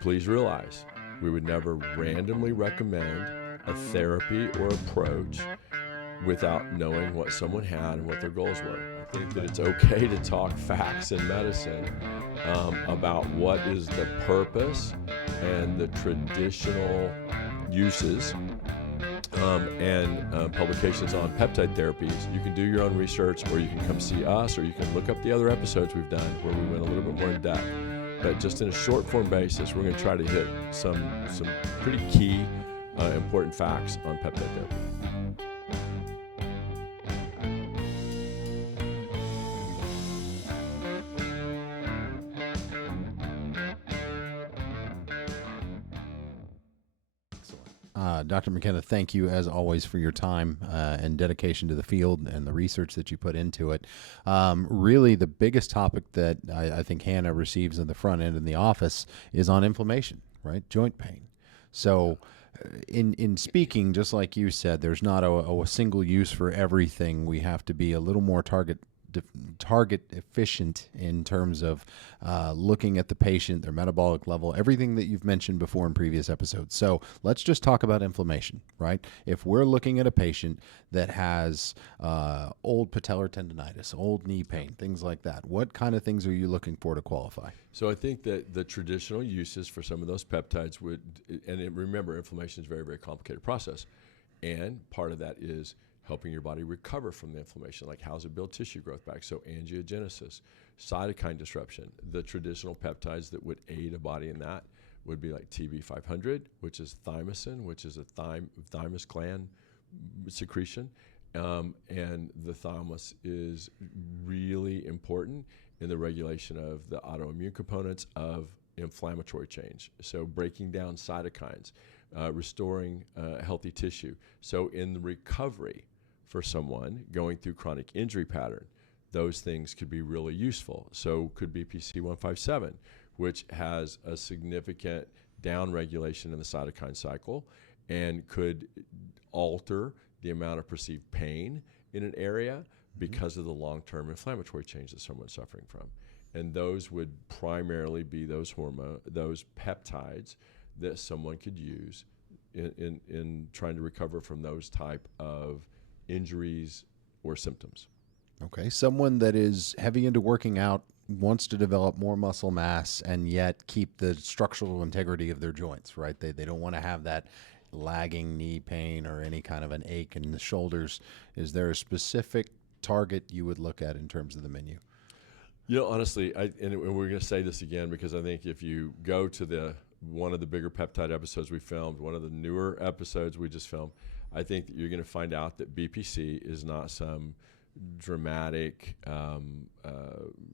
please realize we would never randomly recommend a therapy or approach without knowing what someone had and what their goals were. I think that it's okay to talk facts in medicine about what is the purpose and the traditional uses and publications on peptide therapies. You can do your own research, or you can come see us, or you can look up the other episodes we've done where we went a little bit more in depth. But just in a short form basis, we're going to try to hit some pretty key important facts on peptide therapy. Dr. McKenna, thank you as always for your time and dedication to the field and the research that you put into it. Really, the biggest topic that I think Hannah receives in the front end in the office is on inflammation, right? Joint pain. So in speaking, just like you said, there's not a single use for everything. We have to be a little more target efficient in terms of looking at the patient, their metabolic level, everything that you've mentioned before in previous episodes. So let's just talk about inflammation, right? If we're looking at a patient that has old patellar tendonitis, old knee pain, things like that, what kind of things are you looking for to qualify? So I think that the traditional uses for some of those peptides would, and remember, inflammation is a very, very complicated process. And part of that is helping your body recover from the inflammation, like how's it build tissue growth back? So angiogenesis, cytokine disruption. The traditional peptides that would aid a body in that would be like TB-500, which is thymosin, which is a thymus gland secretion. And the thymus is really important in the regulation of the autoimmune components of inflammatory change. So breaking down cytokines, restoring healthy tissue. So in the recovery for someone going through chronic injury pattern, those things could be really useful. So could BPC-157, which has a significant downregulation in the cytokine cycle and could alter the amount of perceived pain in an area because of the long-term inflammatory change that someone's suffering from. And those would primarily be those peptides that someone could use in trying to recover from those type of injuries or symptoms. Okay, someone that is heavy into working out, wants to develop more muscle mass and yet keep the structural integrity of their joints, right? They don't want to have that lagging knee pain or any kind of an ache in the shoulders. Is there a specific target you would look at in terms of the menu? You know, honestly, and we're going to say this again because I think if you go to one of the bigger peptide episodes we filmed, one of the newer episodes we just filmed, I think that you're going to find out that BPC is not some dramatic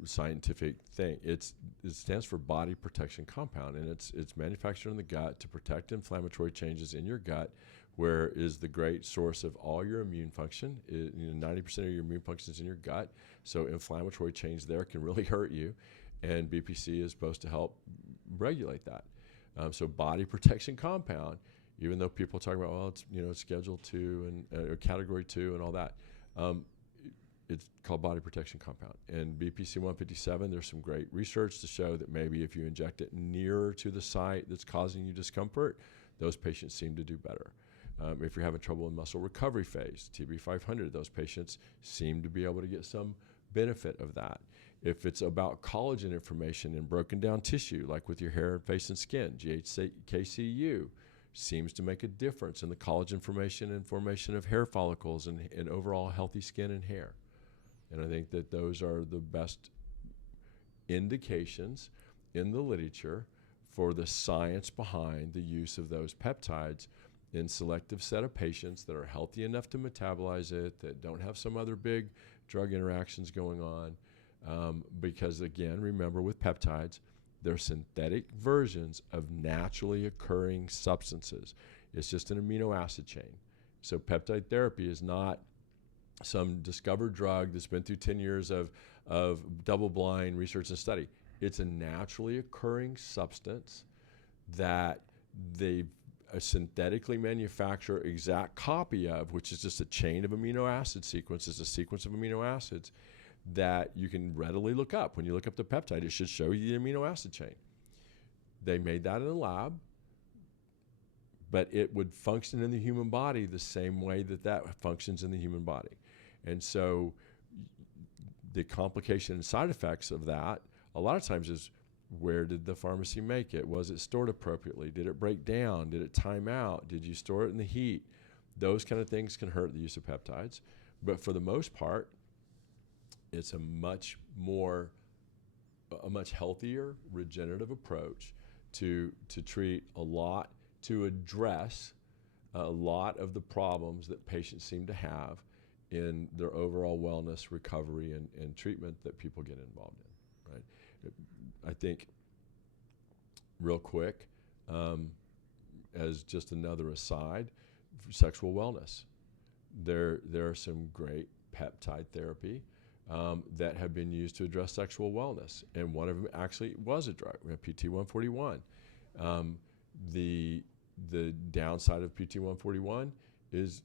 scientific thing. It stands for body protection compound, and it's manufactured in the gut to protect inflammatory changes in your gut, where is the great source of all your immune function. 90% of your immune function is in your gut, so inflammatory change there can really hurt you, and BPC is supposed to help regulate that. So body protection compound, even though people talk about, well, it's Schedule 2 and Category 2 and all that, it's called body protection compound. And BPC-157, there's some great research to show that maybe if you inject it nearer to the site that's causing you discomfort, those patients seem to do better. If you're having trouble in muscle recovery phase, TB-500, those patients seem to be able to get some benefit of that. If it's about collagen information in broken down tissue, like with your hair, face, and skin, GHK-Cu seems to make a difference in the collagen formation and formation of hair follicles and overall healthy skin and hair. And I think that those are the best indications in the literature for the science behind the use of those peptides in selective set of patients that are healthy enough to metabolize it, that don't have some other big drug interactions going on. Because again, remember with peptides, they're synthetic versions of naturally occurring substances. It's just an amino acid chain. So peptide therapy is not some discovered drug that's been through 10 years of double-blind research and study. It's a naturally occurring substance that they synthetically manufacture exact copy of, which is just a chain of amino acid sequences, a sequence of amino acids that you can readily look up. When you look up the peptide, it should show you the amino acid chain. They made that in a lab, but it would function in the human body the same way that that functions in the human body. And so the complication and side effects of that a lot of times is, where did the pharmacy make it? Was it stored appropriately? Did it break down? Did it time out? Did you store it in the heat? Those kind of things can hurt the use of peptides. But for the most part, it's a much healthier regenerative approach to treat to address a lot of the problems that patients seem to have in their overall wellness, recovery, and treatment that people get involved in, right? I think, real quick, as just another aside, sexual wellness. There are some great peptide therapy that have been used to address sexual wellness, and one of them actually was a drug, PT-141. The downside of PT-141 is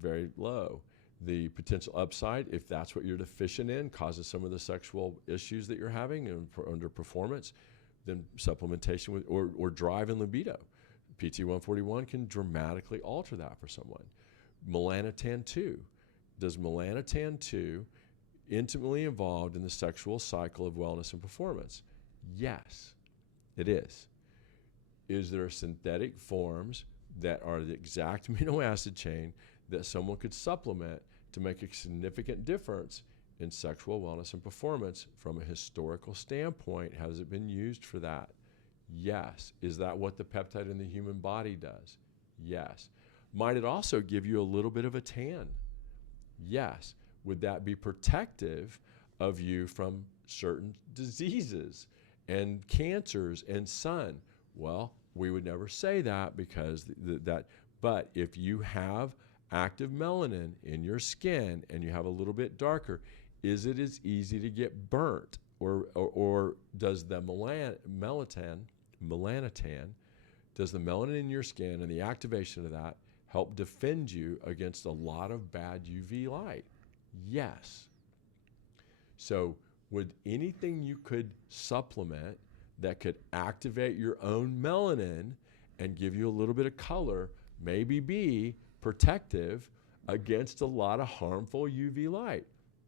very low. The potential upside, if that's what you're deficient in, causes some of the sexual issues that you're having and underperformance, then supplementation with, or drive and libido. PT-141 can dramatically alter that for someone. Melanotan 2. Does Melanotan 2 intimately involved in the sexual cycle of wellness and performance? Yes, it is. Is there synthetic forms that are the exact amino acid chain that someone could supplement to make a significant difference in sexual wellness and performance from a historical standpoint? Has it been used for that? Yes. Is that what the peptide in the human body does? Yes. Might it also give you a little bit of a tan? Yes. Would that be protective of you from certain diseases and cancers and sun? Well, we would never say that, because but if you have active melanin in your skin and you have a little bit darker, is it as easy to get burnt? Or does the melanotan, does the melanin in your skin and the activation of that help defend you against a lot of bad UV light? Yes. So would anything you could supplement that could activate your own melanin and give you a little bit of color maybe be protective against a lot of harmful UV light?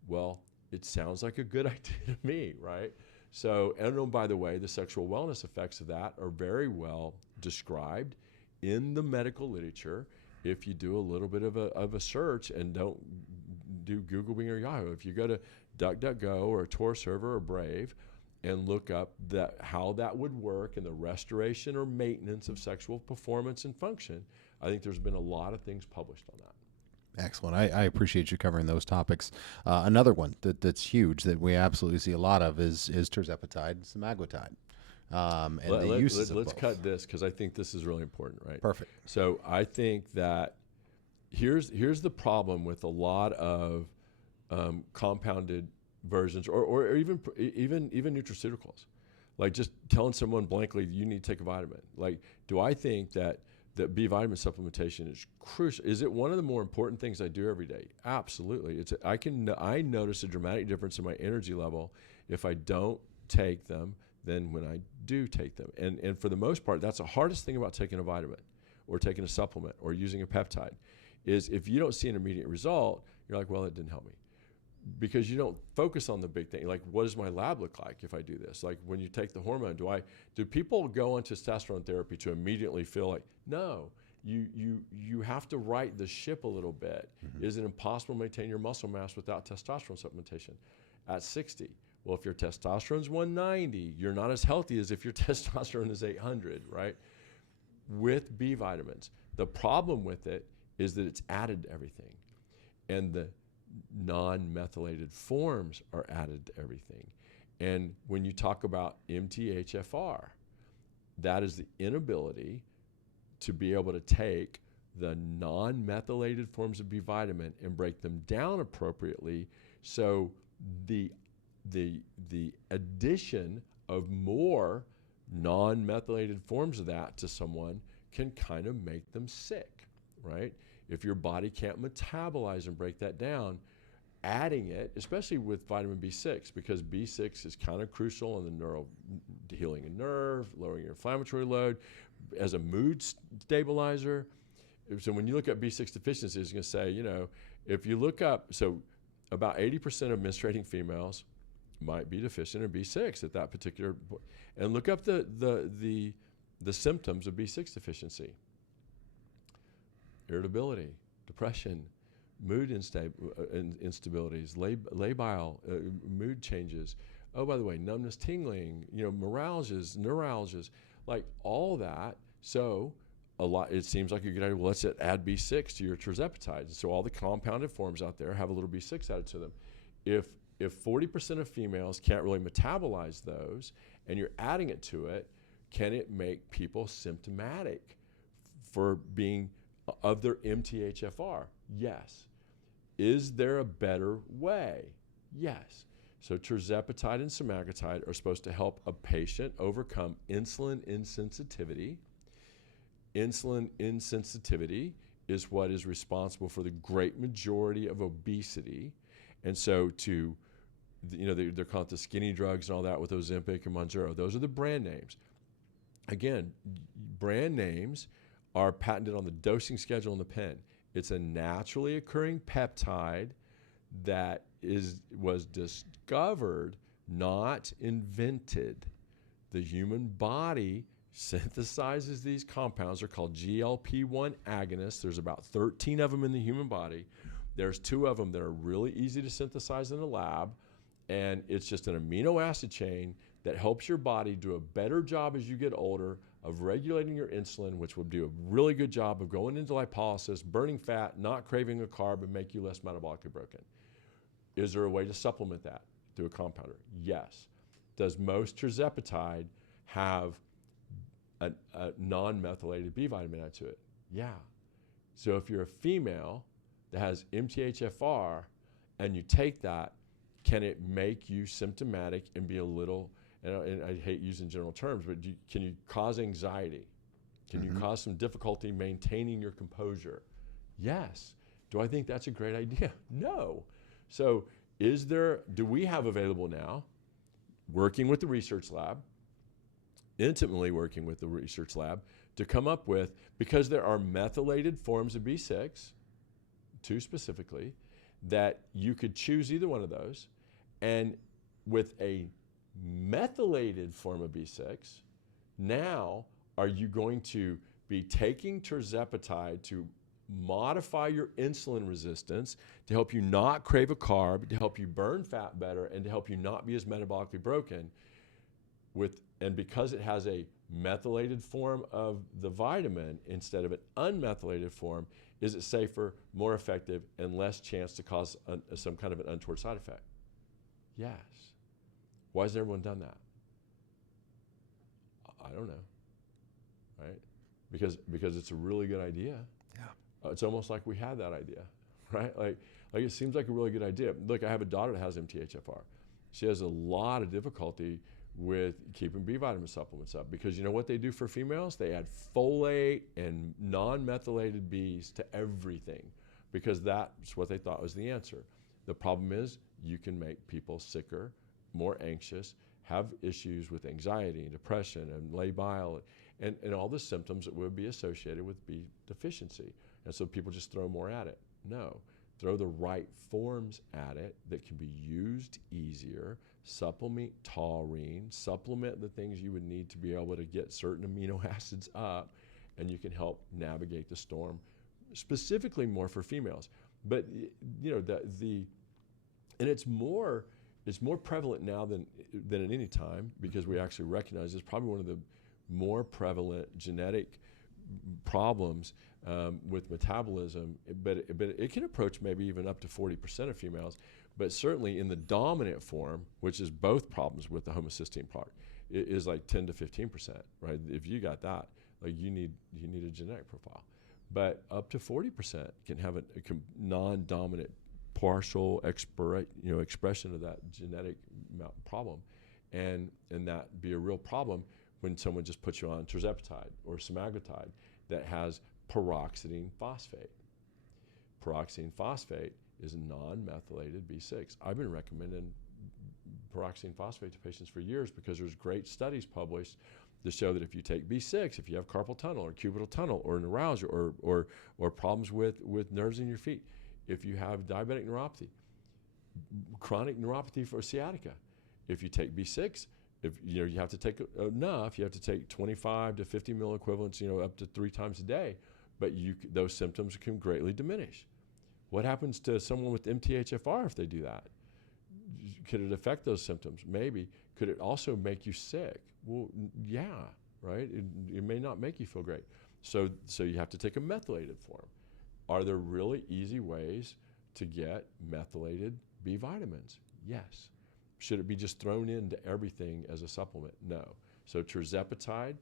Well, it sounds like a good idea to me, right? So, and by the way, the sexual wellness effects of that are very well described in the medical literature. If you do a little bit of a search and don't do Google, Bing, or Yahoo, if you go to DuckDuckGo or Tor Server or Brave and look up how that would work in the restoration or maintenance of sexual performance and function, I think there's been a lot of things published on that. Excellent. I appreciate you covering those topics. Another one that's huge that we absolutely see a lot of is Tirzepatide Semiglutide. And the uses of let's both. cut this, because I think this is really important, right? Perfect. So I think that here's the problem with a lot of compounded versions, or even nutraceuticals, like just telling someone blankly you need to take a vitamin. Like, do I think that B vitamin supplementation is crucial? Is it one of the more important things I do every day? Absolutely. I notice a dramatic difference in my energy level if I don't take them than when I do take them. And for the most part, that's the hardest thing about taking a vitamin or taking a supplement or using a peptide, is if you don't see an immediate result, you're like, well, it didn't help me. Because you don't focus on the big thing. Like, what does my lab look like if I do this? Like, when you take the hormone, do people go on testosterone therapy to immediately feel like, no, you have to right the ship a little bit. Mm-hmm. Is it impossible to maintain your muscle mass without testosterone supplementation at 60? Well, if your testosterone's 190, you're not as healthy as if your testosterone is 800, right? With B vitamins, the problem with it is that it's added to everything. And the non-methylated forms are added to everything. And when you talk about mthfr, that is the inability to be able to take the non-methylated forms of B vitamin and break them down appropriately. So the addition of more non-methylated forms of that to someone can kind of make them sick, right? If your body can't metabolize and break that down, adding it, especially with vitamin B6, because B6 is kind of crucial in the neural healing a nerve, lowering your inflammatory load, as a mood stabilizer. So when you look at B6 deficiency, it's going to say, you know, if you look up, so about 80% of menstruating females might be deficient in B6 at that particular point. And look up the symptoms of B6 deficiency. Irritability, depression, mood instabilities, labile, mood changes. Oh, by the way, numbness, tingling, you know, neuralgias, like all that. So a lot, it seems like you're going to, well, let's add B6 to your Tirzepatide. So all the compounded forms out there have a little B6 added to them. If 40% of females can't really metabolize those and you're adding it to it, can it make people symptomatic for being of their MTHFR? Yes. Is there a better way? Yes. So Tirzepatide and Semaglutide are supposed to help a patient overcome insulin insensitivity. Insulin insensitivity is what is responsible for the great majority of obesity. And so to, you know, they're called the skinny drugs and all that with Ozempic and Mounjaro. Those are the brand names. Again, brand names are patented on the dosing schedule in the pen. It's a naturally occurring peptide that was discovered, not invented. The human body synthesizes these compounds. They're called GLP-1 agonists. There's about 13 of them in the human body. There's 2 of them that are really easy to synthesize in the lab, and it's just an amino acid chain that helps your body do a better job as you get older of regulating your insulin, which will do a really good job of going into lipolysis, burning fat, not craving a carb, and make you less metabolically broken. Is there a way to supplement that through a compounder? Yes. Does most Tirzepatide have a non-methylated B vitamin added to it? Yeah. So if you're a female that has MTHFR and you take that, can it make you symptomatic and be a little, and I hate using general terms, but can you cause anxiety? Can you cause some difficulty maintaining your composure? Yes. Do I think that's a great idea? No. So do we have available now, working with the research lab, intimately working with the research lab, to come up with, because there are methylated forms of B6, 2 specifically, that you could choose either one of those, and with a methylated form of B6, now are you going to be taking Tirzepatide to modify your insulin resistance, to help you not crave a carb, to help you burn fat better, and to help you not be as metabolically broken, and because it has a methylated form of the vitamin instead of an unmethylated form, is it safer, more effective, and less chance to cause some kind of an untoward side effect? Yes. Why hasn't everyone done that? I don't know, right? Because it's a really good idea. Yeah. It's almost like we had that idea, right? Like it seems like a really good idea. Look, I have a daughter that has MTHFR. She has a lot of difficulty with keeping B vitamin supplements up, because you know what they do for females? They add folate and non-methylated Bs to everything, because that's what they thought was the answer. The problem is you can make people sicker, more anxious, have issues with anxiety and depression and labile and all the symptoms that would be associated with B deficiency. And so people just throw more at it. No, throw the right forms at it that can be used easier, supplement taurine, supplement the things you would need to be able to get certain amino acids up, and you can help navigate the storm, specifically more for females. But you know, and it's more prevalent now than at any time, because we actually recognize it's probably one of the more prevalent genetic problems with metabolism, but it can approach maybe even up to 40% of females, but certainly in the dominant form, which is both problems with the homocysteine part, it is like 10 to 15%, right? If you got that, like you need a genetic profile, but up to 40% can have a non-dominant partial expression of that genetic problem, and that be a real problem when someone just puts you on Tirzepatide or Semaglutide that has peroxidine phosphate. Peroxidine phosphate is non-methylated B6. I've been recommending pyroxine phosphate to patients for years because there's great studies published to show that if you take B6, if you have carpal tunnel or cubital tunnel or neuralgia or problems with nerves in your feet, if you have diabetic neuropathy, chronic neuropathy for sciatica, if you take B6, if you have to take enough, you have to take 25 to 50 mil equivalents, up to 3 times a day, but those symptoms can greatly diminish. What happens to someone with mthfr if they do that? Could it affect those symptoms? Maybe. Could it also make you sick? Well, yeah, right? It may not make you feel great. So you have to take a methylated form. Are there really easy ways to get methylated B vitamins? Yes. Should it be just thrown into everything as a supplement? No. So Tirzepatide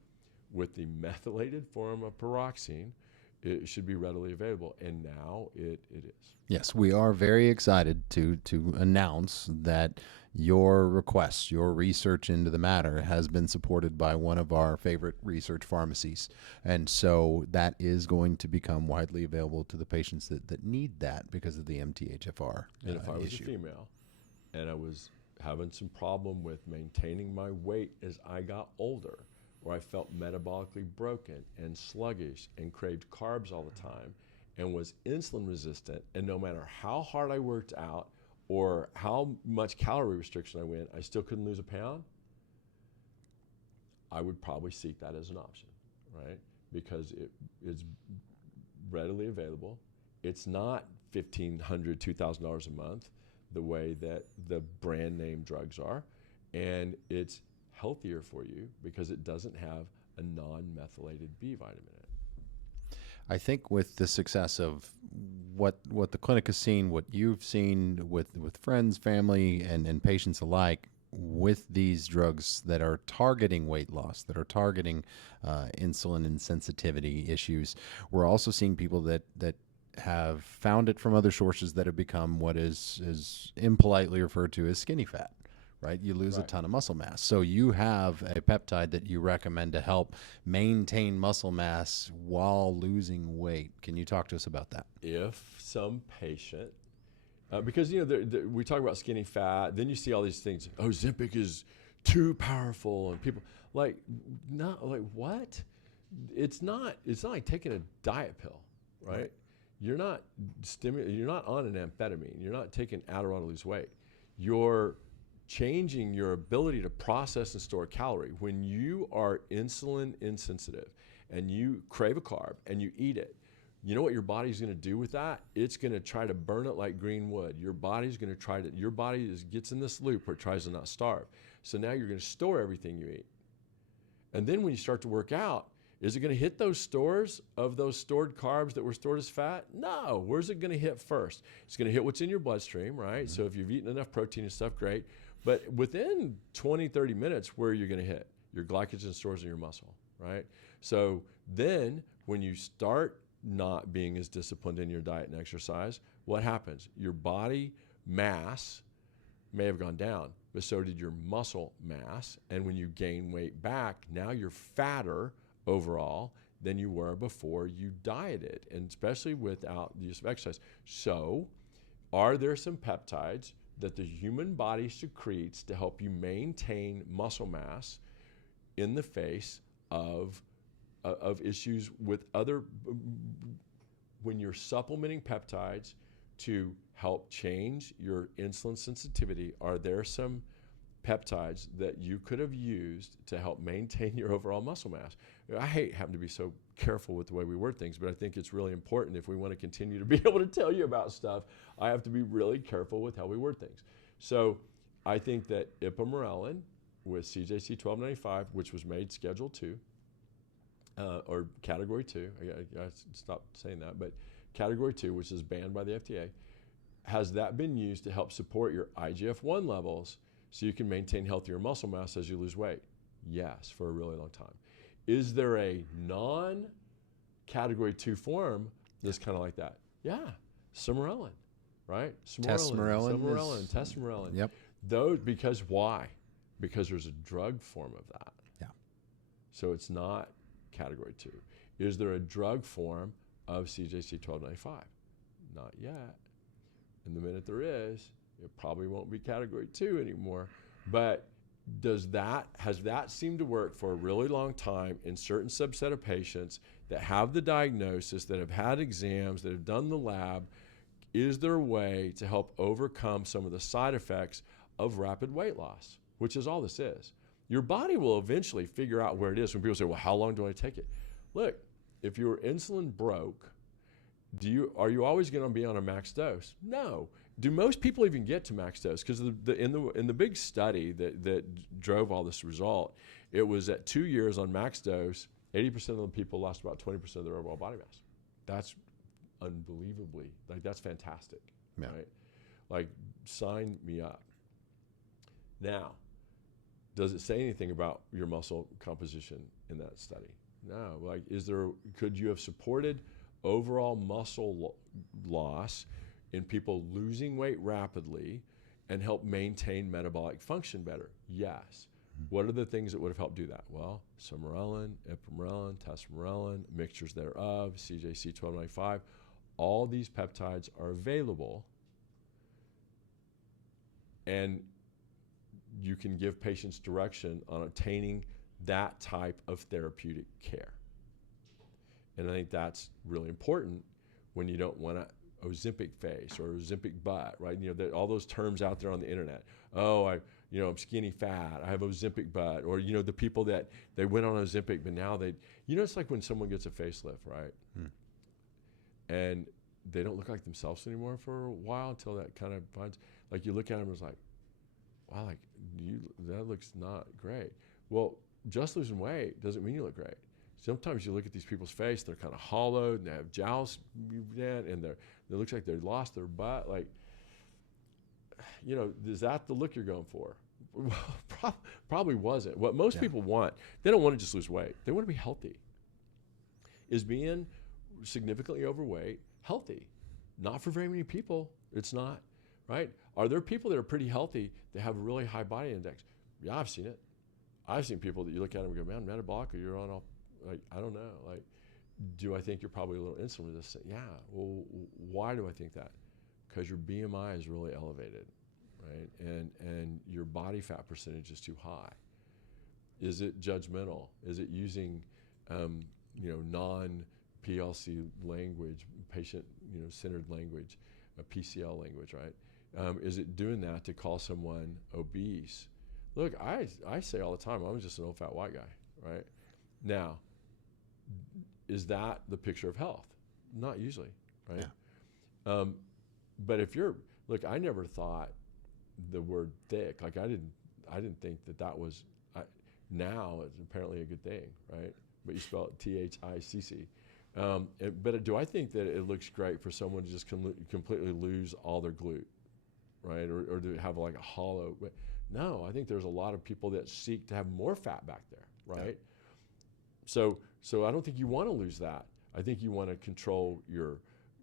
with the methylated form of pyroxine, it should be readily available, and now it is. Yes, we are very excited to announce that your request, your research into the matter has been supported by one of our favorite research pharmacies. And so that is going to become widely available to the patients that need that because of the MTHFR And if I was issue. a female and I was having some problem with maintaining my weight as I got older, where I felt metabolically broken and sluggish and craved carbs all the time and was insulin resistant, and no matter how hard I worked out or how much calorie restriction I went, I still couldn't lose a pound, I would probably seek that as an option, right? Because it's readily available. It's not $1,500, $2,000 a month the way that the brand name drugs are, and it's healthier for you because it doesn't have a non-methylated B vitamin in it. I think with the success of what the clinic has seen, what you've seen with friends, family, and patients alike, with these drugs that are targeting weight loss, that are targeting insulin insensitivity issues, we're also seeing people that have found it from other sources that have become what is impolitely referred to as skinny fat. Right? You lose a ton of muscle mass. So you have a peptide that you recommend to help maintain muscle mass while losing weight. Can you talk to us about that? If some patient, because we talk about skinny fat, then you see all these things. Oh, Ozempic is too powerful, and people what? It's not like taking a diet pill, right? You're not You're not on an amphetamine. You're not taking Adderall to lose weight. You're changing your ability to process and store calorie. When you are insulin insensitive and you crave a carb and you eat it, you know what your body's going to do with that? It's going to try to burn it like green wood. Your body's going to your body gets in this loop where it tries to not starve. So now you're going to store everything you eat. And then when you start to work out, is it going to hit those stores of those stored carbs that were stored as fat? No. Where's it going to hit first? It's going to hit what's in your bloodstream, right? Mm-hmm. So if you've eaten enough protein and stuff, great. But within 20, 30 minutes, where are you going to hit? Your glycogen stores in your muscle, right? So then when you start not being as disciplined in your diet and exercise, what happens? Your body mass may have gone down, but so did your muscle mass. And when you gain weight back, now you're fatter overall than you were before you dieted, and especially without the use of exercise. So are there some peptides that the human body secretes to help you maintain muscle mass in the face of issues with other, when you're supplementing peptides to help change your insulin sensitivity? Are there some peptides that you could have used to help maintain your overall muscle mass? I happen to be so careful with the way we word things, but I think it's really important if we want to continue to be able to tell you about stuff. I have to be really careful with how we word things. So I think that Ipamorelin with CJC-1295, which was made Schedule 2, or Category 2, I stopped saying that, but Category 2, which is banned by the FDA, has that been used to help support your IGF-1 levels so you can maintain healthier muscle mass as you lose weight? Yes, for a really long time. Is there a non-Category 2 form that's kind of like that? Yeah, Sermorelin, right? Tesamorelin. Yep. Those, because why? Because there's a drug form of that. Yeah. So it's not Category 2. Is there a drug form of CJC-1295? Not yet. And the minute there is, it probably won't be category 2 anymore. But has that seemed to work for a really long time in certain subset of patients that have the diagnosis, that have had exams, that have done the lab? Is there a way to help overcome some of the side effects of rapid weight loss, which is all this is? Your body will eventually figure out where it is when people say, well, how long do I take it? Look, if you're insulin broke, are you always going to be on a max dose? No. Do most people even get to max dose? Because in the big study that drove all this result, it was at 2 years on max dose, 80% of the people lost about 20% of their overall body mass. That's unbelievably, that's fantastic, right? Like, sign me up. Now, does it say anything about your muscle composition in that study? No. Like, could you have supported overall muscle loss in people losing weight rapidly and help maintain metabolic function better? Yes. What are the things that would have helped do that? Well, Sermorelin, Ipamorelin, Tesamorelin, mixtures thereof, CJC1295, all these peptides are available, and you can give patients direction on obtaining that type of therapeutic care. And I think that's really important when you don't want to Ozempic face or Ozempic butt, right? All those terms out there on the internet. Oh, I'm skinny fat, I have Ozempic butt, or the people that they went on Ozempic, but now it's like when someone gets a facelift, right? And they don't look like themselves anymore for a while until that kind of finds, like, you look at them and it's like, wow, like, that looks not great. Well, just losing weight doesn't mean you look great. Sometimes you look at these people's face, they're kind of hollowed and they have jowls, and it looks like they lost their butt. Like, is that the look you're going for? Probably wasn't. What most people want, they don't want to just lose weight. They want to be healthy. Is being significantly overweight healthy? Not for very many people. It's not, right? Are there people that are pretty healthy that have a really high body index? Yeah, I've seen it. I've seen people that you look at them and go, man, metabolically, you're on all, like, I don't know. Like, do I think you're probably a little insulin resistant? Yeah. Well, why do I think that? Because your BMI is really elevated, right? And your body fat percentage is too high. Is it judgmental? Is it using, non-PLC language, patient-centered language, a PCL language, right? Is it doing that to call someone obese? Look, I say all the time, I'm just an old fat white guy, right? Now, is that the picture of health? Not usually, right? Yeah. But if look, I never thought the word thick, like I didn't think that was, now it's apparently a good thing, right? But you spell it THICC. But do I think that it looks great for someone to just completely lose all their glute, right? Or to have like a hollow? No, I think there's a lot of people that seek to have more fat back there, right? Yeah. So I don't think you want to lose that. I think you want to control your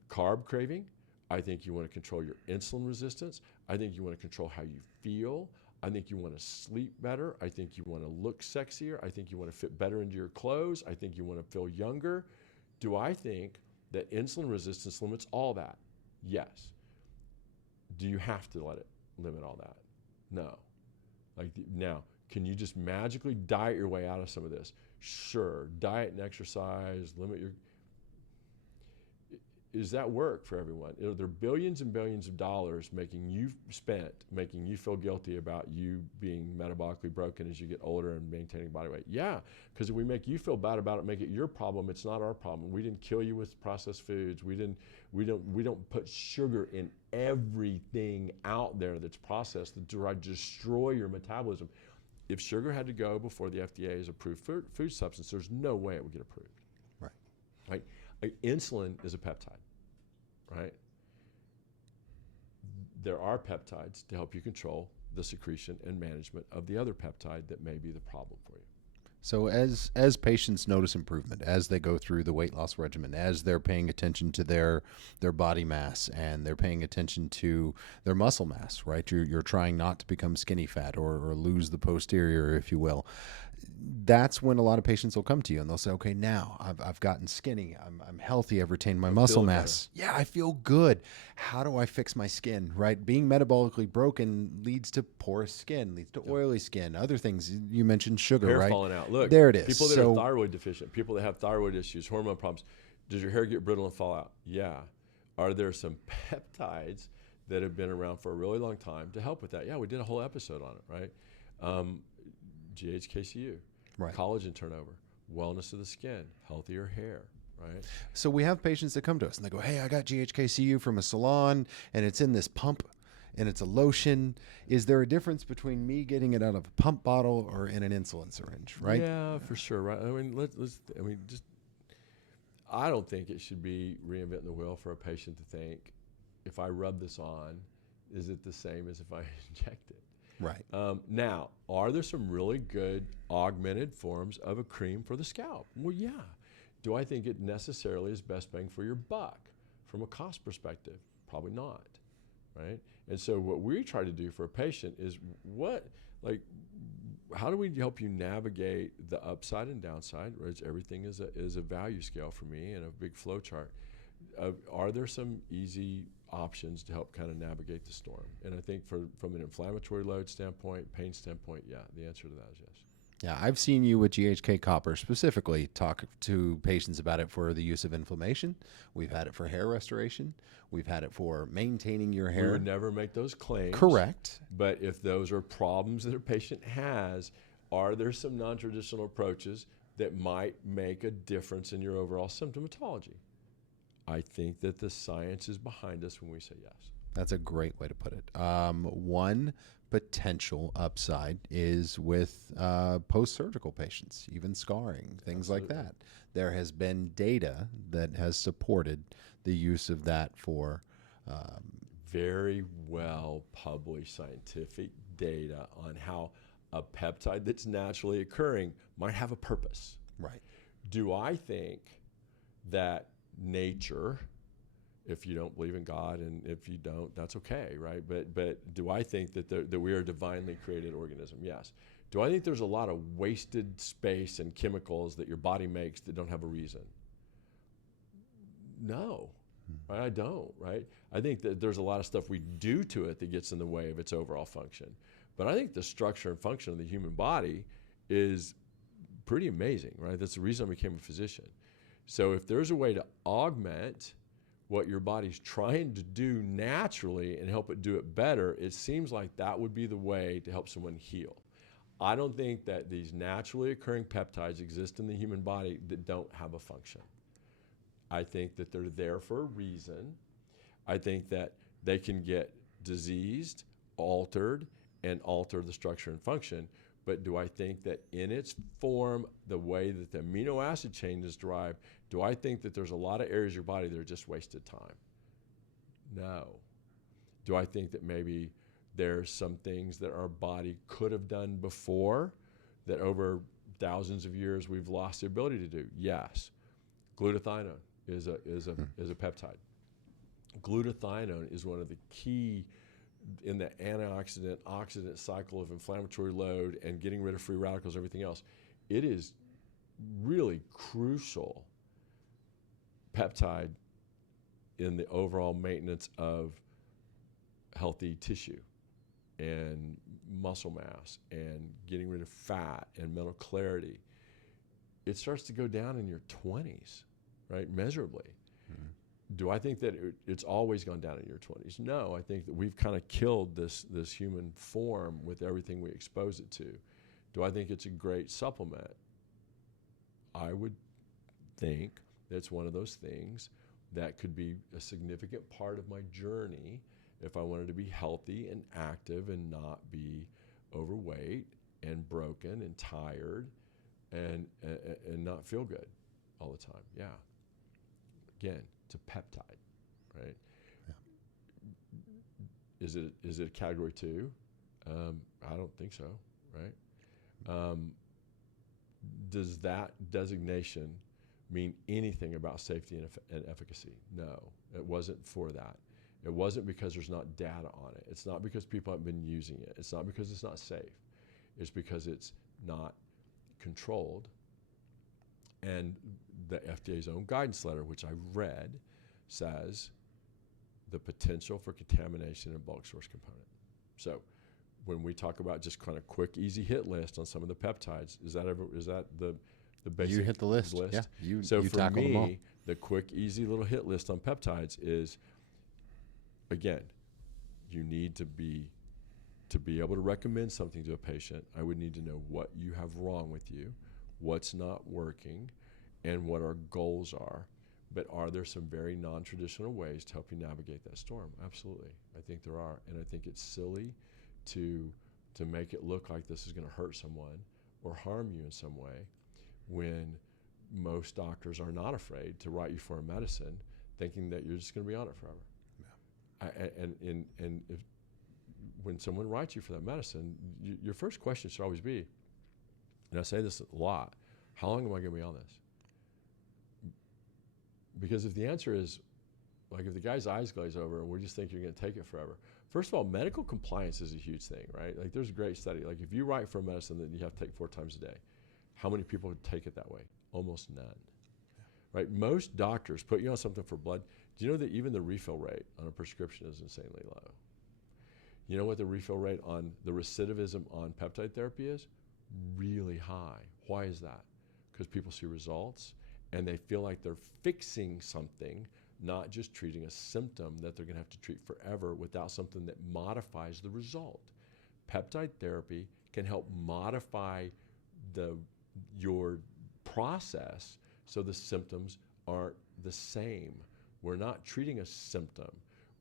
carb craving. I think you want to control your insulin resistance. I think you want to control how you feel. I think you want to sleep better. I think you want to look sexier. I think you want to fit better into your clothes. I think you want to feel younger. Do I think that insulin resistance limits all that? Yes. Do you have to let it limit all that? No. Like, now, can you just magically diet your way out of some of this? Sure. Diet and exercise, limit your... Is that work for everyone? There are billions and billions of dollars making you feel guilty about you being metabolically broken as you get older and maintaining body weight. Yeah, because if we make you feel bad about it, make it your problem, it's not our problem. We didn't kill you with processed foods. We don't put sugar in everything out there that's processed to destroy your metabolism. If sugar had to go before the FDA has approved food substance, there's no way it would get approved. Right? Insulin is a peptide, right? There are peptides to help you control the secretion and management of the other peptide that may be the problem for you. So as patients notice improvement, as they go through the weight loss regimen, as they're paying attention to their body mass and they're paying attention to their muscle mass, right? You're trying not to become skinny fat or lose the posterior, if you will. that's when a lot of patients will come to you and they'll say, okay, now I've gotten skinny. I'm healthy. I've retained my muscle mass. Yeah, I feel good. How do I fix my skin, right? Being metabolically broken leads to porous skin, leads to oily skin, other things. You mentioned sugar, Hair right? falling out. Look, there it is. People that are thyroid deficient, people that have thyroid issues, hormone problems, does your hair get brittle and fall out? Yeah. Are there some peptides that have been around for a really long time to help with that? Yeah, we did a whole episode on it, right? GHK-Cu, Right. collagen turnover, wellness of the skin, healthier hair, right? So we have patients that come to us and they go, hey, I got GHK-Cu from a salon and it's in this pump and it's a lotion. Is there a difference between me getting it out of a pump bottle or in an insulin syringe, right? Yeah, for sure, right? I mean, I don't think it should be reinventing the wheel for a patient to think, if I rub this on, is it the same as if I inject it? Right. Now, are there some really good augmented forms of a cream for the scalp? Well, yeah. Do I think it necessarily is best bang for your buck from a cost perspective? Probably not, right? And so what we try to do for a patient is how do we help you navigate the upside and downside, right? Everything is a value scale for me and a big flow chart. Are there some easy options to help kind of navigate the storm? And I think from an inflammatory load standpoint, pain standpoint, yeah, the answer to that is yes. Yeah, I've seen you with GHK Copper specifically talk to patients about it for the use of inflammation. We've had it for hair restoration. We've had it for maintaining your hair. We would never make those claims. Correct. But if those are problems that a patient has, are there some non-traditional approaches that might make a difference in your overall symptomatology? I think that the science is behind us when we say yes. That's a great way to put it. One potential upside is with post-surgical patients, even scarring, things Absolutely. like that. There has been data that has supported the use of that for very well published scientific data on how a peptide that's naturally occurring might have a purpose. right. Do I think that nature, if you don't believe in God, and if you don't, that's okay, right? But do I think that we are a divinely created organism? Yes. Do I think there's a lot of wasted space and chemicals that your body makes that don't have a reason? No, right? I don't, right? I think that there's a lot of stuff we do to it that gets in the way of its overall function. But I think the structure and function of the human body is pretty amazing, right? That's the reason I became a physician. So if there's a way to augment what your body's trying to do naturally and help it do it better, it seems like that would be the way to help someone heal. I don't think that these naturally occurring peptides exist in the human body that don't have a function. I think that they're there for a reason. I think that they can get diseased, altered, and alter the structure and function. But do I think that in its form, the way that the amino acid chain is derived, do I think that there's a lot of areas of your body that are just wasted time? No. Do I think that maybe there's some things that our body could have done before that over thousands of years we've lost the ability to do? Yes. Glutathione is a peptide. Glutathione is one of the key in the antioxidant cycle of inflammatory load and getting rid of free radicals, everything else. It is really crucial peptide in the overall maintenance of healthy tissue and muscle mass and getting rid of fat and mental clarity. It starts to go down in your 20s, right, measurably. Do I think that it's always gone down in your 20s? No, I think that we've kind of killed this human form with everything we expose it to. Do I think it's a great supplement? I would think that's one of those things that could be a significant part of my journey if I wanted to be healthy and active and not be overweight and broken and tired and not feel good all the time. Yeah. Again, it's a peptide, right? Yeah. Is it a category 2? I don't think so, right? Does that designation mean anything about safety and efficacy? No, it wasn't for that. It wasn't because there's not data on it. It's not because people haven't been using it. It's not because it's not safe. It's because it's not controlled. And the FDA's own guidance letter, which I read, says the potential for contamination in bulk source component. So when we talk about just kind of quick, easy hit list on some of the peptides, is that the basic You hit the list. Yeah, you so you for tackle them all. me, the quick, easy little hit list on peptides is, again, you need to be able to recommend something to a patient. I would need to know what you have wrong with you, what's not working, and what our goals are. But are there some very non-traditional ways to help you navigate that storm? Absolutely. I think there are. And I think it's silly to make it look like this is going to hurt someone or harm you in some way when most doctors are not afraid to write you for a medicine thinking that you're just going to be on it forever. Yeah. And if, when someone writes you for that medicine, your first question should always be, and I say this a lot, how long am I going to be on this? Because if the answer is, like if the guy's eyes glaze over and we just think you're going to take it forever, first of all, medical compliance is a huge thing, right? Like there's a great study. Like if you write for a medicine that you have to take 4 times a day, how many people would take it that way? Almost none, right? Most doctors put you on something for blood. Do you know that even the refill rate on a prescription is insanely low? You know what the refill rate on the recidivism on peptide therapy is? Really high. Why is that? Because people see results and they feel like they're fixing something, not just treating a symptom that they're going to have to treat forever without something that modifies the result. Peptide therapy can help modify your process so the symptoms aren't the same. We're not treating a symptom.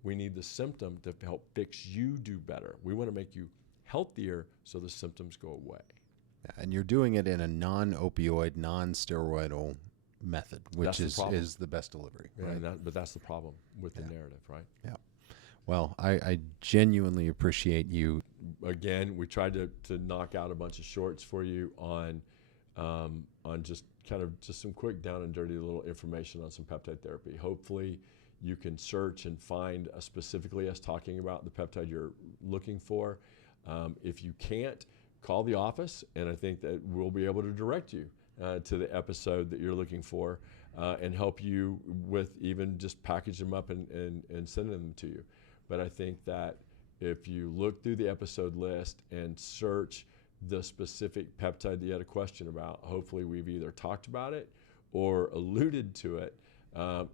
We need the symptom to help fix you do better. We want to make you healthier so the symptoms go away. And you're doing it in a non-opioid, non-steroidal method, which is the best delivery. Yeah, Right? but that's the problem with the narrative, right? Yeah. Well, I genuinely appreciate you. Again, we tried to knock out a bunch of shorts for you on just some quick down and dirty little information on some peptide therapy. Hopefully you can search and find specifically us talking about the peptide you're looking for. If you can't, call the office, and I think that we'll be able to direct you to the episode that you're looking for and help you with even just package them up and send them to you. But I think that if you look through the episode list and search the specific peptide that you had a question about, hopefully we've either talked about it or alluded to it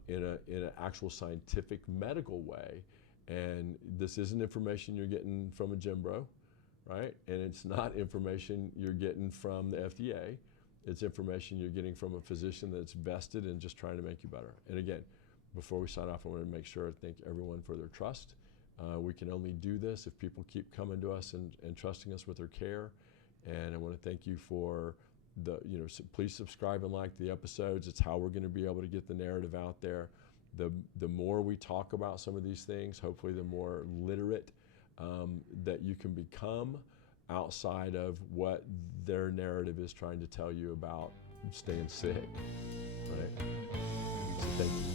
in an actual scientific medical way. And this isn't information you're getting from a gym bro, right? And it's not information you're getting from the FDA. It's information you're getting from a physician that's vested in just trying to make you better. And again, before we sign off, I want to make sure I thank everyone for their trust. We can only do this if people keep coming to us and trusting us with their care. And I want to thank you for please subscribe and like the episodes. It's how we're going to be able to get the narrative out there. The more we talk about some of these things, hopefully the more literate that you can become outside of what their narrative is trying to tell you about staying sick, right? So thank you.